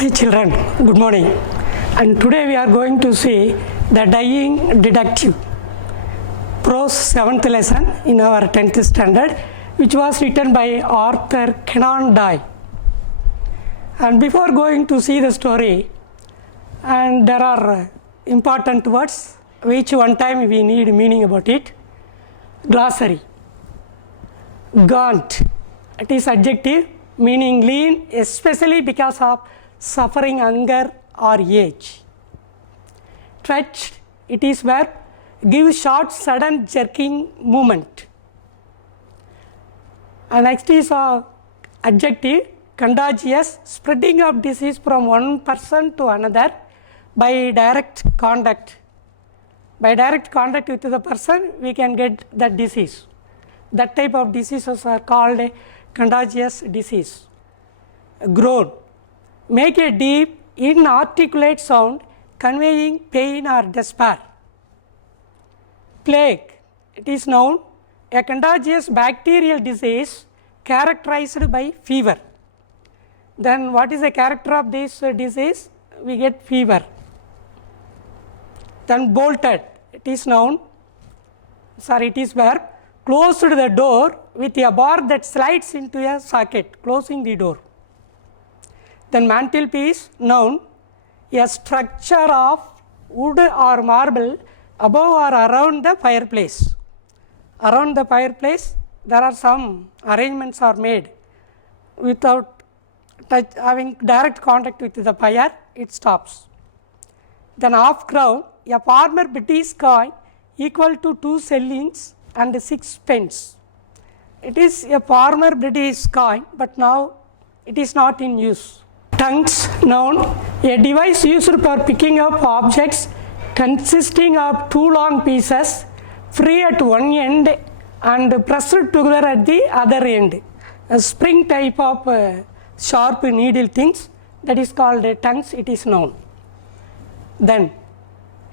Hi children, good morning. And today we are going to see the dying detective, prose 7th lesson in our 10th standard, which was written by Arthur Conan Doyle. And before going to see the story, and there are important words which one time we need meaning about it. Glossary. Gaunt, it is adjective meaning lean, especially because of suffering hunger or age. Twitched, it is verb, give short sudden jerking movement. And next is adjective, contagious, spreading of disease from one person to another by direct contact. By direct contact with the person, we can get that disease. That type of diseases are called a contagious disease. Groan, make a deep, inarticulate sound conveying pain or despair. Plague, it is noun, a contagious bacterial disease characterized by fever. Then what is the character of this disease? We get fever. Then bolted, it is noun, it is verb, closed the door with a bar that slides into a socket, closing the door. Then mantelpiece, noun, a structure of wood or marble above or around the fireplace. Around the fireplace, there are some arrangements are made without having direct contact with the fire, it stops. Then half crown, a former British coin equal to 2 shillings and 6 pence. It is a former British coin, but now it is not in use. Tongues, noun, a device used for picking up objects consisting of 2 long pieces, free at one end and pressed together at the other end. A spring type of sharp needle things, that is called tongues, it is noun. Then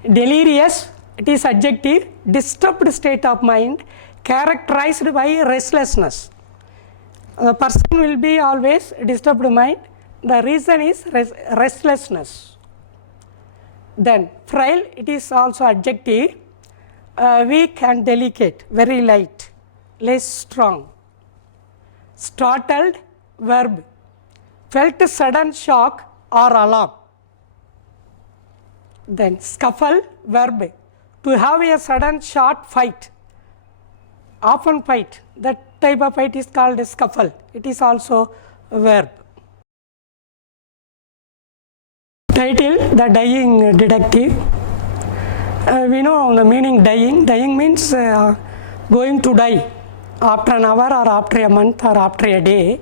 delirious, it is adjective, disturbed state of mind characterized by restlessness. The person will be always disturbed mind. The reason is restlessness. Then frail, it is also adjective, weak and delicate, very light, less strong. Startled, verb, felt sudden shock or alarm. Then scuffle, verb, to have a sudden short fight, often fight, that type of fight is called a scuffle, it is also a verb. Title, The Dying Detective. We know the meaning dying. Dying means going to die after an hour or after a month or after a day.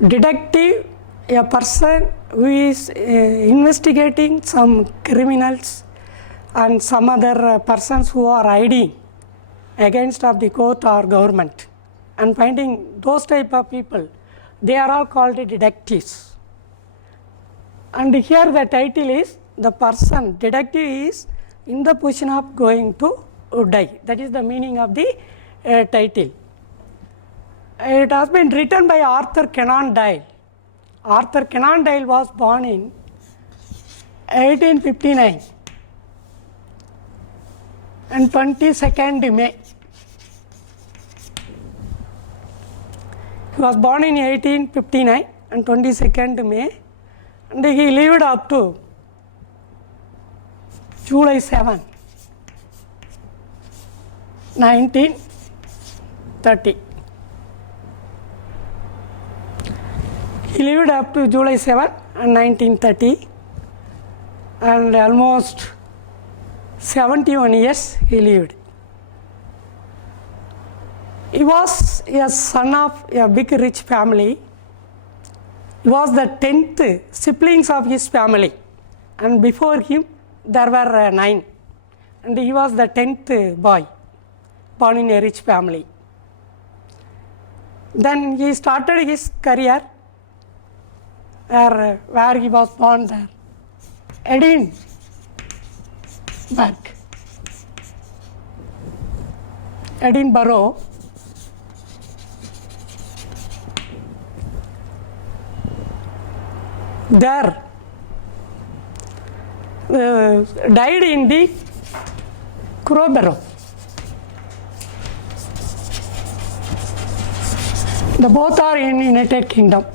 Detective, a person who is investigating some criminals and some other persons who are hiding against of the court or government and finding those type of people, they are all called detectives. And here the title is, the person, detective is in the position of going to die. That is the meaning of the title. It has been written by Arthur Conan Doyle. Arthur Conan Doyle was born in 1859 and 22nd May. He was born in 1859 and 22nd May, and he lived up to July 7, 1930. He lived up to July 7 and 1930, and almost 71 years he lived. He was a son of a big rich family. He was the 10th siblings of his family, and before him there were 9, and he was the 10th boy born in a rich family. Then he started his career where he was born there, Edinburgh. there died in the Crowborough. The both are in United Kingdom.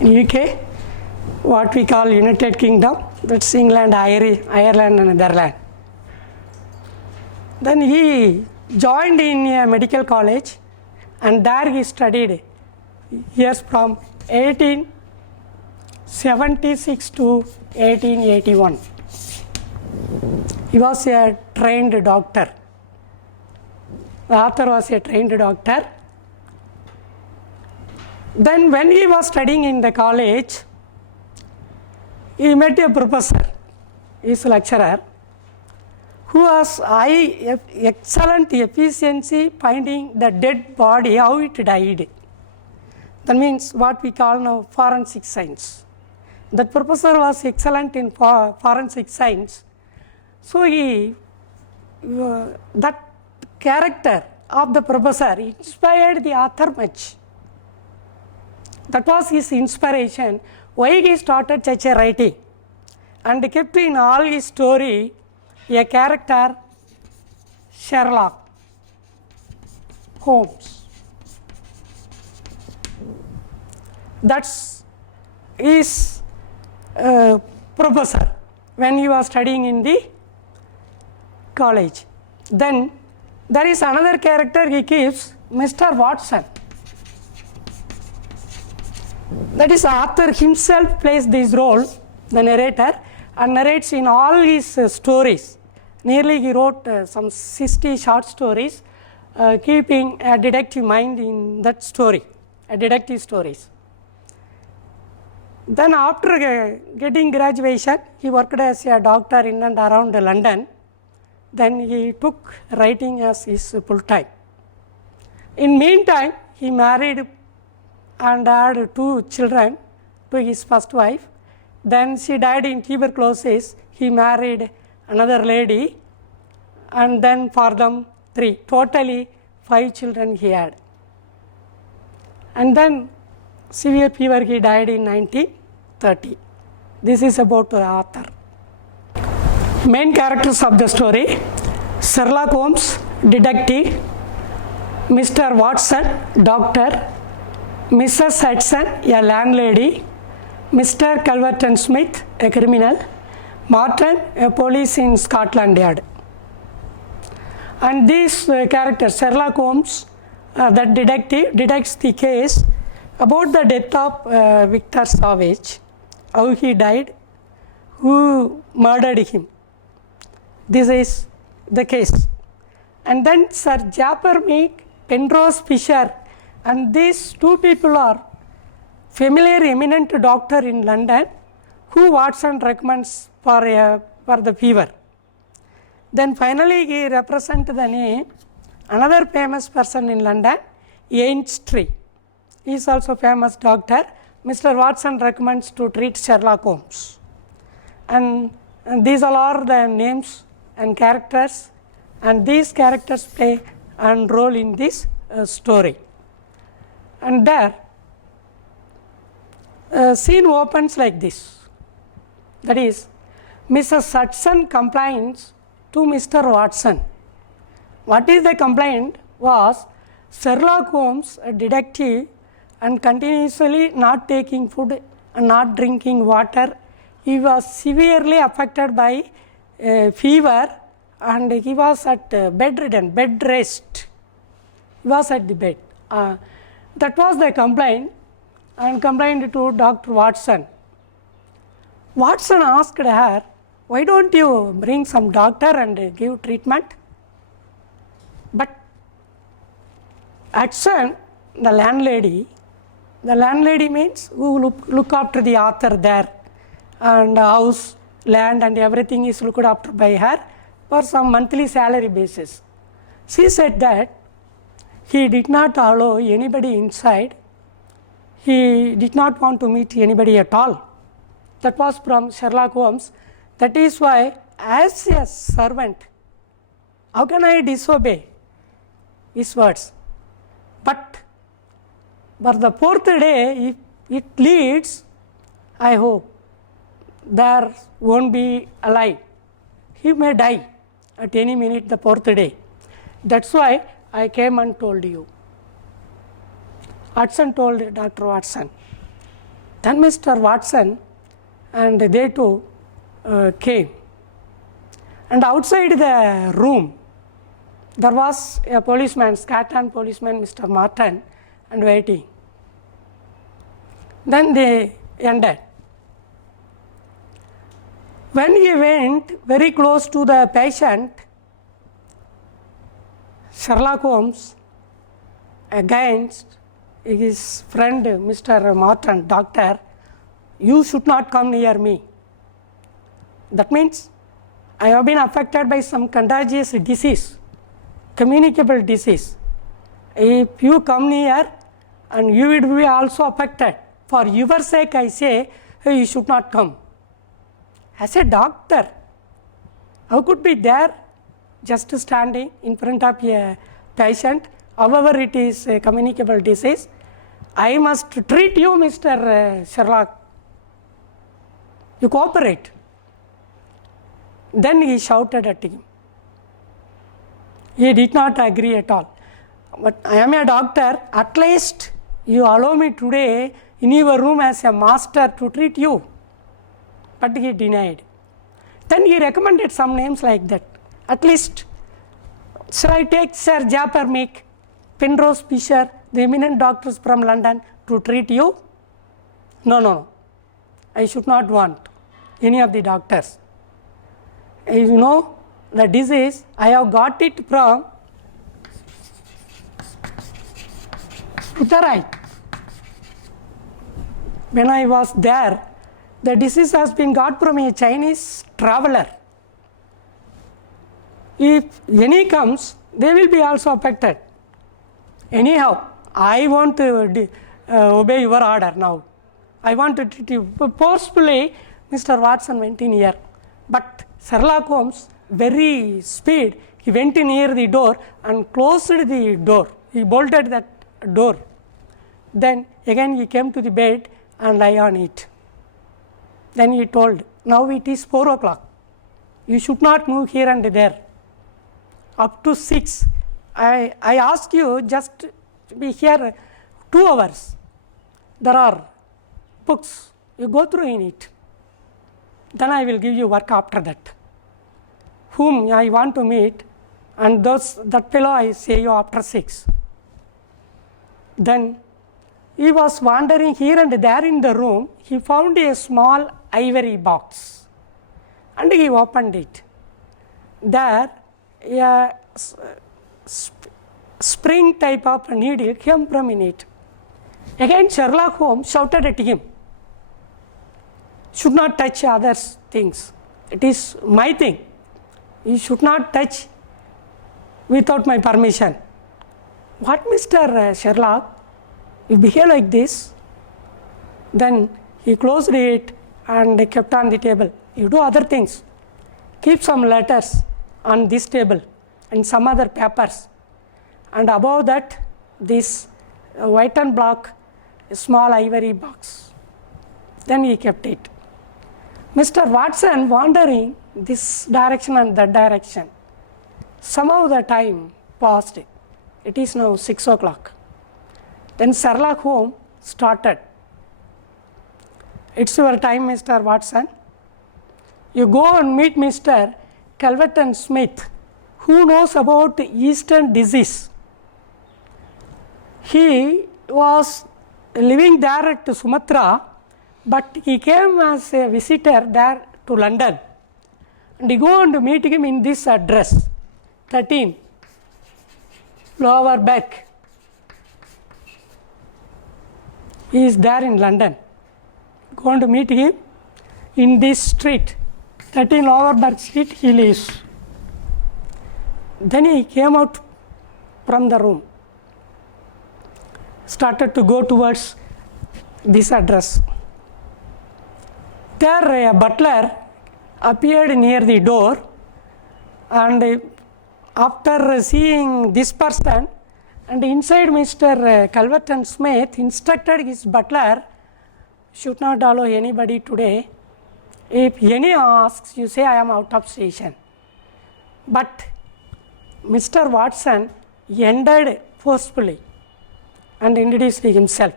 In UK, what we call United Kingdom, that's England, Ireland and Netherlands. Then he joined in a medical college, and there he studied years from 1876 to 1881. He was a trained doctor. The author was a trained doctor. Then when he was studying in the college, he met a professor, his lecturer, who was excellent efficiency finding the dead body, how it died. That means what we call now forensic science. That professor was excellent in forensic science. So that character of the professor inspired the author much. That was his inspiration, why he started such a writing, and kept in all his story a character, Sherlock Holmes. That's his professor when he was studying in the college. Then there is another character he keeps, Mr. Watson. That is, author himself plays this role, the narrator, and narrates in all his stories. Nearly he wrote some 60 short stories, keeping a detective mind in that story, detective stories. Then after getting graduation, he worked as a doctor in and around London. Then he took writing as his full time. In meantime, he married and had 2 children to his first wife. Then she died in tuberculosis. He married another lady, and then for them 3. Totally 5 children he had. And then severe fever, he died in 1930. This is about the author. Main characters of the story: Sherlock Holmes, detective; Mr. Watson, doctor; Mrs. Hudson, a landlady; Mr. Culverton Smith, a criminal; Martin, a police in Scotland Yard. And these characters, Sherlock Holmes, that detective, detects the case about the death of Victor Savage, how he died, who murdered him. This is the case. And then Sir Japper Meek, Penrose Fisher, and these 2 people are familiar eminent doctor in London, who Watson recommends for the fever. Then finally he represents the name another famous person in London, Aintree. He is also famous doctor. Mr. Watson recommends to treat Sherlock Holmes. And these all are the names and characters, and these characters play a role in this story. And there, scene opens like this. That is, Mrs. Hudson complains to Mr. Watson. What is the complaint was Sherlock Holmes, a detective, and continuously not taking food and not drinking water. He was severely affected by fever, and he was at bedridden, bed rest. He was at the bed. That was the complaint, and complained to Dr. Watson. Watson asked her, why don't you bring some doctor and give treatment? But Hudson, the landlady means who look after the author there, and house, land and everything is looked after by her for some monthly salary basis. She said that he did not allow anybody inside. He did not want to meet anybody at all. That was from Sherlock Holmes. That is why, as a servant, how can I disobey his words? But for the 4th day, if it leads I hope there won't be alive. He may die at any minute the fourth day. That's why I came and told you. Watson told Dr. Watson. Then Mr. Watson and they too came. And outside the room, there was a policeman, Scotland policeman, Mr. Martin, and waiting. Then they ended. When he went very close to the patient, Sherlock Holmes, against his friend Mr. Martin, doctor, you should not come near me. That means I have been affected by some contagious disease, communicable disease. If you come near and you will be also affected, for your sake I say, hey, you should not come. As a doctor, how could be there just standing in front of a patient, however it is a communicable disease? I must treat you, Mr. Sherlock. You cooperate. Then he shouted at him. He did not agree at all. But I am a doctor, at least you allow me today in your room as a master to treat you. But he denied. Then he recommended some names like that. At least, shall I take Sir Japper Meek, Penrose Fisher, the eminent doctors from London to treat you? No. I should not want any of the doctors. You know, the disease, I have got it from Uttarai. When I was there, the disease has been got from a Chinese traveler. If any comes, they will be also affected. Anyhow, I want to obey your order now. I want to treat you. Forcefully, Mr. Watson went in here. But Sherlock Holmes, very speed, he went near the door and closed the door. He bolted that door. Then again he came to the bed and lay on it. Then he told, now it is 4 o'clock. You should not move here and there. Up to 6. I ask you just to be here 2 hours. There are books. You go through in it. Then I will give you work after that. Whom I want to meet, and that fellow I say you after 6. Then he was wandering here and there in the room. He found a small ivory box and he opened it. There a spring type of needle came from in it. Again Sherlock Holmes shouted at him, should not touch others' things. It is my thing. You should not touch without my permission. What, Mr. Sherlock? You behave like this? Then he closed it and kept on the table. You do other things. Keep some letters on this table and some other papers. And above that, this white and black small ivory box. Then he kept it. Mr. Watson wandering this direction and that direction. Somehow the time passed. It is now 6 o'clock. Then Sherlock Holmes started. It's your time, Mr. Watson. You go and meet Mr. Calverton Smith, who knows about Eastern disease. He was living there at Sumatra, but he came as a visitor there to London. And you go and meet him in this address, 13, Lower Beck. He is there in London. Go and meet him in this street, 13 Lower Beck Street, he lives. Then he came out from the room, started to go towards this address. There a butler appeared near the door, and after seeing this person, and inside Mr. Calverton Smith instructed his butler, should not allow anybody today. If any asks, you say I am out of station. But Mr. Watson ended forcefully and introduced himself.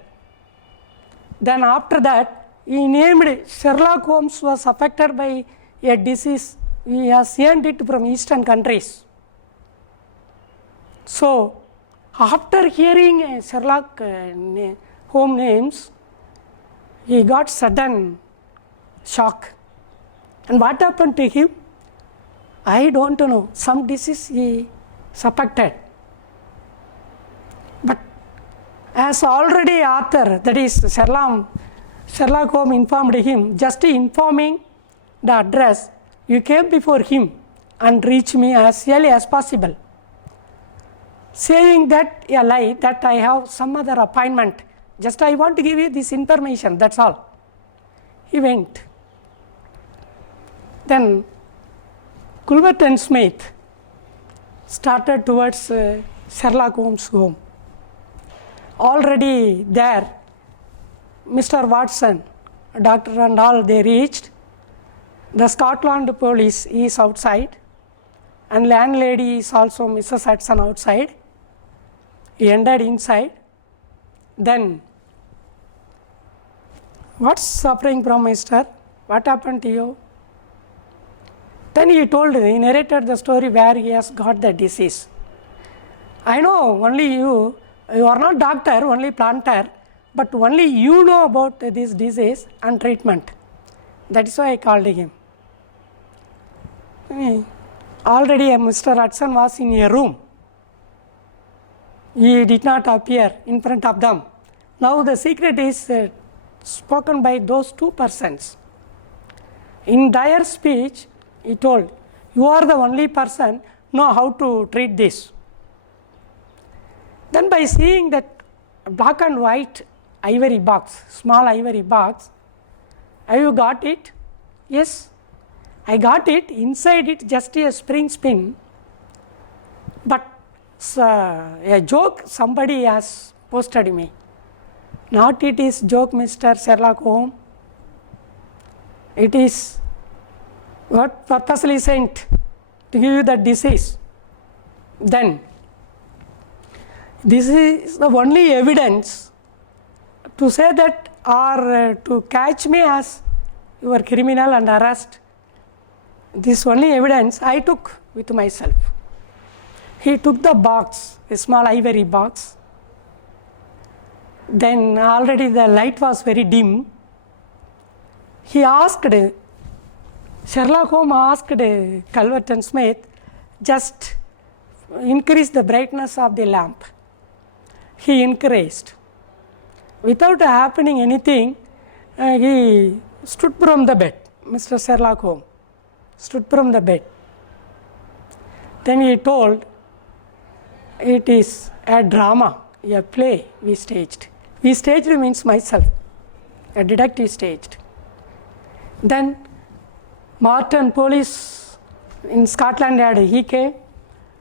Then after that, he named Sherlock Holmes was affected by a disease. He has sent it from eastern countries. So, after hearing Sherlock Holmes names, he got sudden shock. And what happened to him? I don't know. Some disease he suspected. But as already author, that is Sherlock Holmes informed him, just informing the address, you came before him and reach me as early as possible. Saying that a lie, that I have some other appointment, just I want to give you this information, that's all. He went. Then Culbert and Smith started towards Sherlock Holmes' home. Already there, Mr. Watson, doctor and all, they reached. The Scotland police is outside, and landlady is also Mrs. Hudson outside. He entered inside. Then, what's suffering from, mister? What happened to you? Then he narrated the story where he has got the disease. I know only you are not doctor, only planter, but only you know about this disease and treatment. That is why I called him. Already Mr. Hudson was in a room. He did not appear in front of them. Now the secret is spoken by those two persons. In dire speech, he told, you are the only person know how to treat this. Then by seeing that black and white ivory box, small ivory box, have you got it? Yes, I got it. Inside it just a spring spin. But a joke somebody has posted me. Not it is joke, Mr. Sherlock Holmes. It is what purposely sent to give you the disease. Then this is the only evidence to say that, or to catch me as your criminal and arrest. This only evidence I took with myself. He took the box, a small ivory box. Then already the light was very dim. He asked, Sherlock Holmes asked Culbert and Smith, just increase the brightness of the lamp. He increased. Without happening anything, he stood from the bed. Mr. Sherlock Holmes stood from the bed. Then he told, it is a drama, a play we staged. We staged means myself, a detective staged. Then Martin police in Scotland Yard, he came,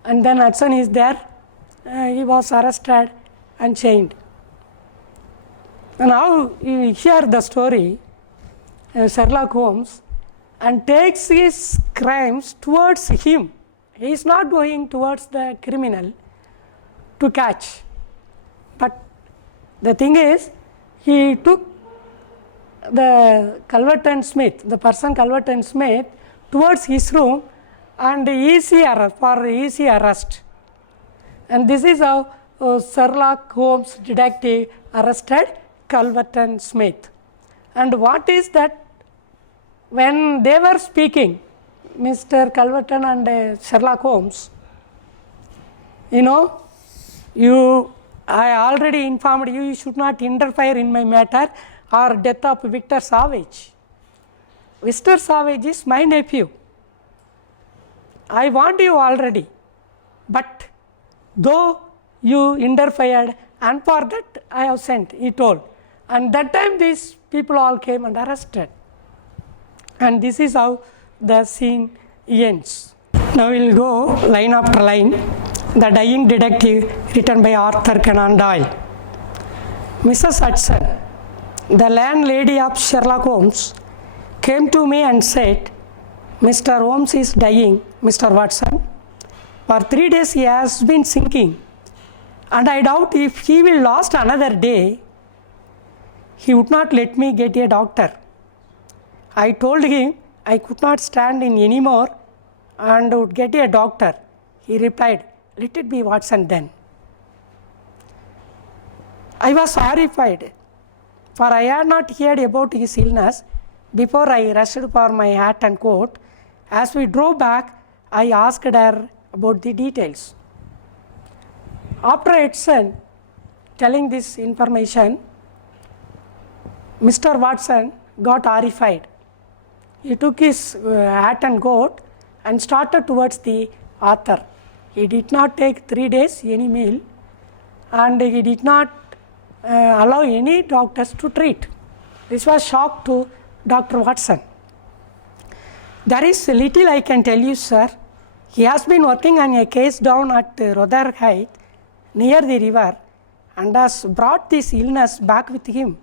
and then Hudson is there. He was arrested and chained. And now you hear the story, Sherlock Holmes, and takes his crimes towards him. He is not going towards the criminal to catch. But the thing is, he took the Culbert and Smith, the person Culbert and Smith, towards his room and easy arrest. And this is how Sherlock Holmes detective arrested Culbert and Smith. And what is that? When they were speaking, Mr. Culbert and Sherlock Holmes, I already informed you, you should not interfere in my matter or death of Victor Savage. Victor Savage is my nephew. I warned you already, but though you interfered, and for that I have sent, he told. And that time these people all came and arrested. And this is how the scene ends. Now we will go line after line. The Dying Detective, written by Arthur Conan Doyle. Mrs. Hudson, The landlady of Sherlock Holmes came to me and said, Mr. Holmes is dying, Mr. Watson. For 3 days he has been sinking, and I doubt if he will last another day, he would not let me get a doctor. I told him I could not stand in any more and would get a doctor. He replied, let it be Watson then. I was horrified, for I had not heard about his illness. Before I rushed for my hat and coat, as we drove back, I asked her about the details. After Edson telling this information, Mr. Watson got horrified. He took his hat and coat and started towards the author. He did not take 3 days any meal, and he did not allow any doctors to treat. This was shock to Dr. Watson. There is little I can tell you, sir. He has been working on a case down at Rotherhithe near the river and has brought this illness back with him.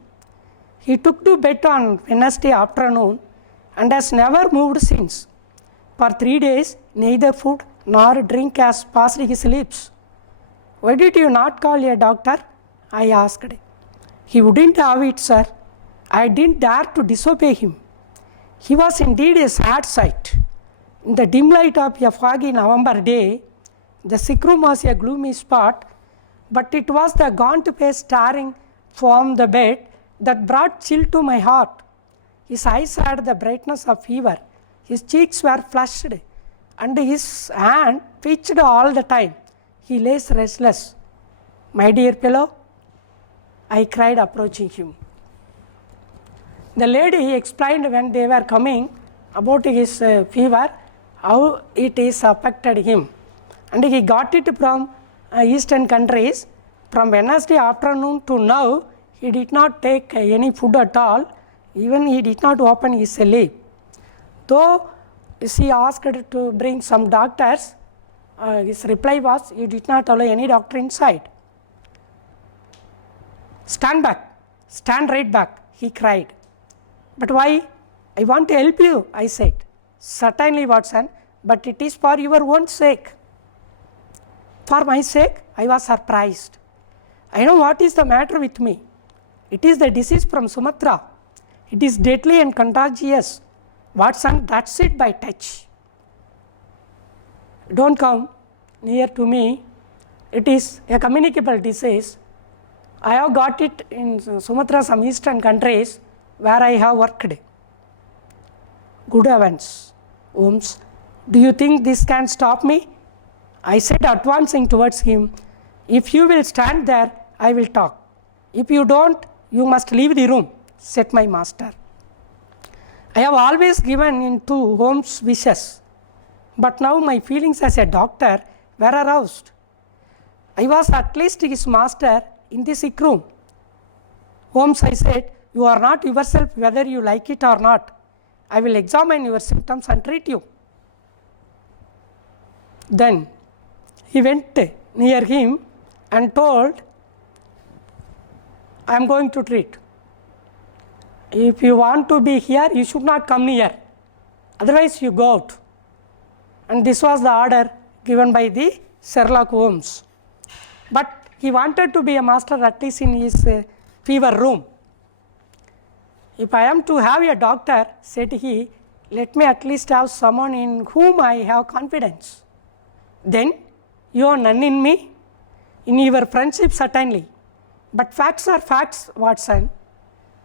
He took to bed on Wednesday afternoon and has never moved since. For 3 days, neither food nor drink has passed his lips. Why did you not call a doctor? I asked. He wouldn't have it, sir. I didn't dare to disobey him. He was indeed a sad sight. In the dim light of a foggy November day, the sick room was a gloomy spot, but it was the gaunt face staring from the bed that brought chill to my heart. His eyes had the brightness of fever, his cheeks were flushed, and his hand twitched all the time. He lay restless. My dear fellow, I cried, approaching him. The lady explained when they were coming about his fever, how it is affected him, and he got it from eastern countries. From Wednesday afternoon to now, he did not take any food at all, even he did not open his lip. Though she asked to bring some doctors, his reply was, you did not allow any doctor inside. Stand back, stand right back, he cried. But why? I want to help you, I said. Certainly, Watson, but it is for your own sake. For my sake, I was surprised. I know what is the matter with me. It is the disease from Sumatra. It is deadly and contagious. Watson, that's it by touch. Don't come near to me. It is a communicable disease. I have got it in Sumatra, some eastern countries where I have worked. Good heavens, Holmes, do you think this can stop me? I said, advancing towards him. If you will stand there, I will talk. If you don't, you must leave the room, said my master. I have always given in to Holmes' wishes, but now my feelings as a doctor were aroused. I was at least his master in the sick room. Holmes, I said, you are not yourself whether you like it or not. I will examine your symptoms and treat you. Then he went near him and told, I am going to treat. If you want to be here, you should not come near. Otherwise, you go out. And this was the order given by the Sherlock Holmes. But he wanted to be a master at least in his fever room. If I am to have a doctor, said he, let me at least have someone in whom I have confidence. Then you are none in me, in your friendship certainly. But facts are facts, Watson.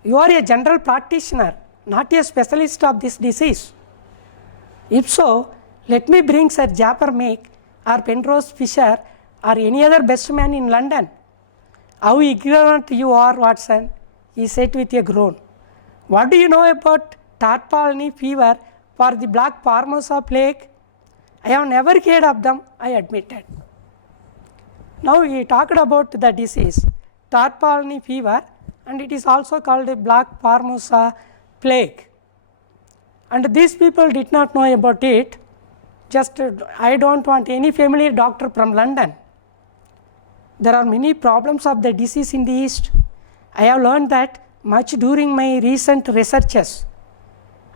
You are a general practitioner, not a specialist of this disease. If so, let me bring Sir Japper Meek or Penrose Fisher or any other best man in London. How ignorant you are, Watson, he said with a groan. What do you know about tarpaulin fever for the black Formosa plague? I have never heard of them, I admitted. Now he talked about the disease, tarpaulin fever, and it is also called a black Formosa plague. And these people did not know about it. Just I don't want any familiar doctor from London. There are many problems of the disease in the East. I have learned that much during my recent researches,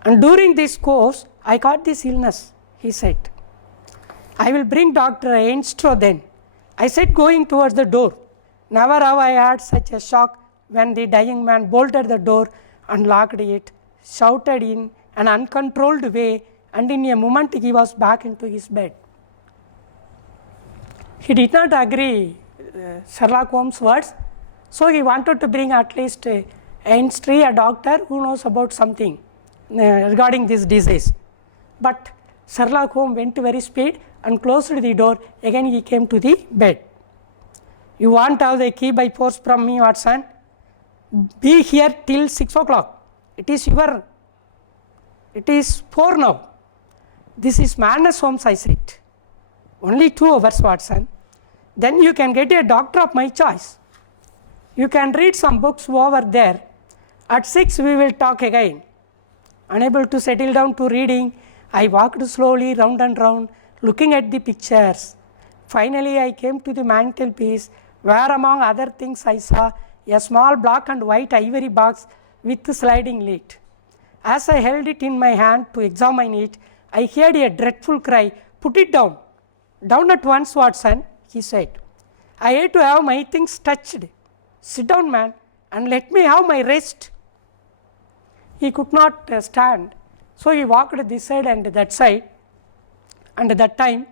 and during this course I got this illness, he said. I will bring Dr. Einstro then. I said, going towards the door. Never have I had such a shock when the dying man bolted the door and locked it, shouted in an uncontrolled way, and in a moment he was back into his bed. He did not agree Sherlock Holmes' words, so he wanted to bring at least Einstein, a doctor who knows about something regarding this disease. But Sherlock Holmes went very speed and closed the door. Again he came to the bed. You want to have the key by force from me, Watson? Be here till 6 o'clock. It is 4 now. This is madness, Holmes, I said. Only 2 hours, Watson. Then you can get a doctor of my choice. You can read some books over there. At 6 we will talk again. Unable to settle down to reading, I walked slowly round and round, looking at the pictures. Finally I came to the mantelpiece, where among other things I saw a small black and white ivory box with a sliding lid. As I held it in my hand to examine it, I heard a dreadful cry, "Put it down." "Down at once, Watson," he said. "I hate to have my things touched. Sit down, man, and let me have my rest." He could not stand, so he walked this side and that side, and at that time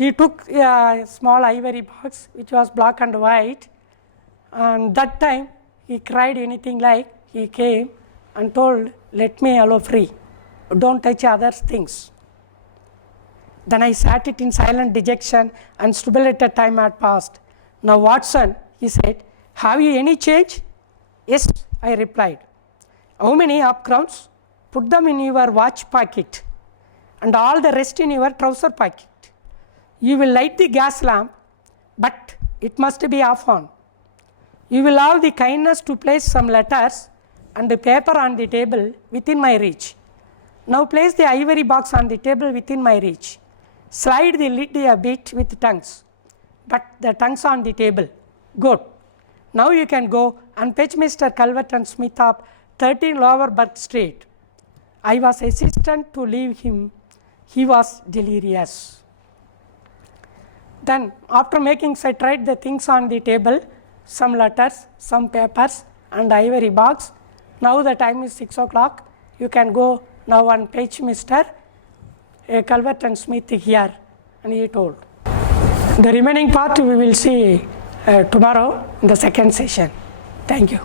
he took a small ivory box which was black and white, and that time he cried anything like, he came and told, "Let me alone free, don't touch others' things." Then I sat it in silent dejection and stupulated time had passed. "Now, Watson," he said, "have you any change?" "Yes," I replied. "How many half crowns?" "Put them in your watch pocket and all the rest in your trouser pocket. You will light the gas lamp, but it must be off on. You will have the kindness to place some letters and the paper on the table within my reach. Now place the ivory box on the table within my reach. Slide the lid a bit with tongues, but the tongues on the table. Good. Now you can go and fetch Mr. Calvert and Smith up 13 Lower Burke Street." I was hesitant to leave him. He was delirious. Then after making set right the things on the table, some letters, some papers and ivory box. Now the time is 6 o'clock. You can go now and fetch Mr. Calvert and Smith here, and he told. The remaining part we will see tomorrow in the second session. Thank you.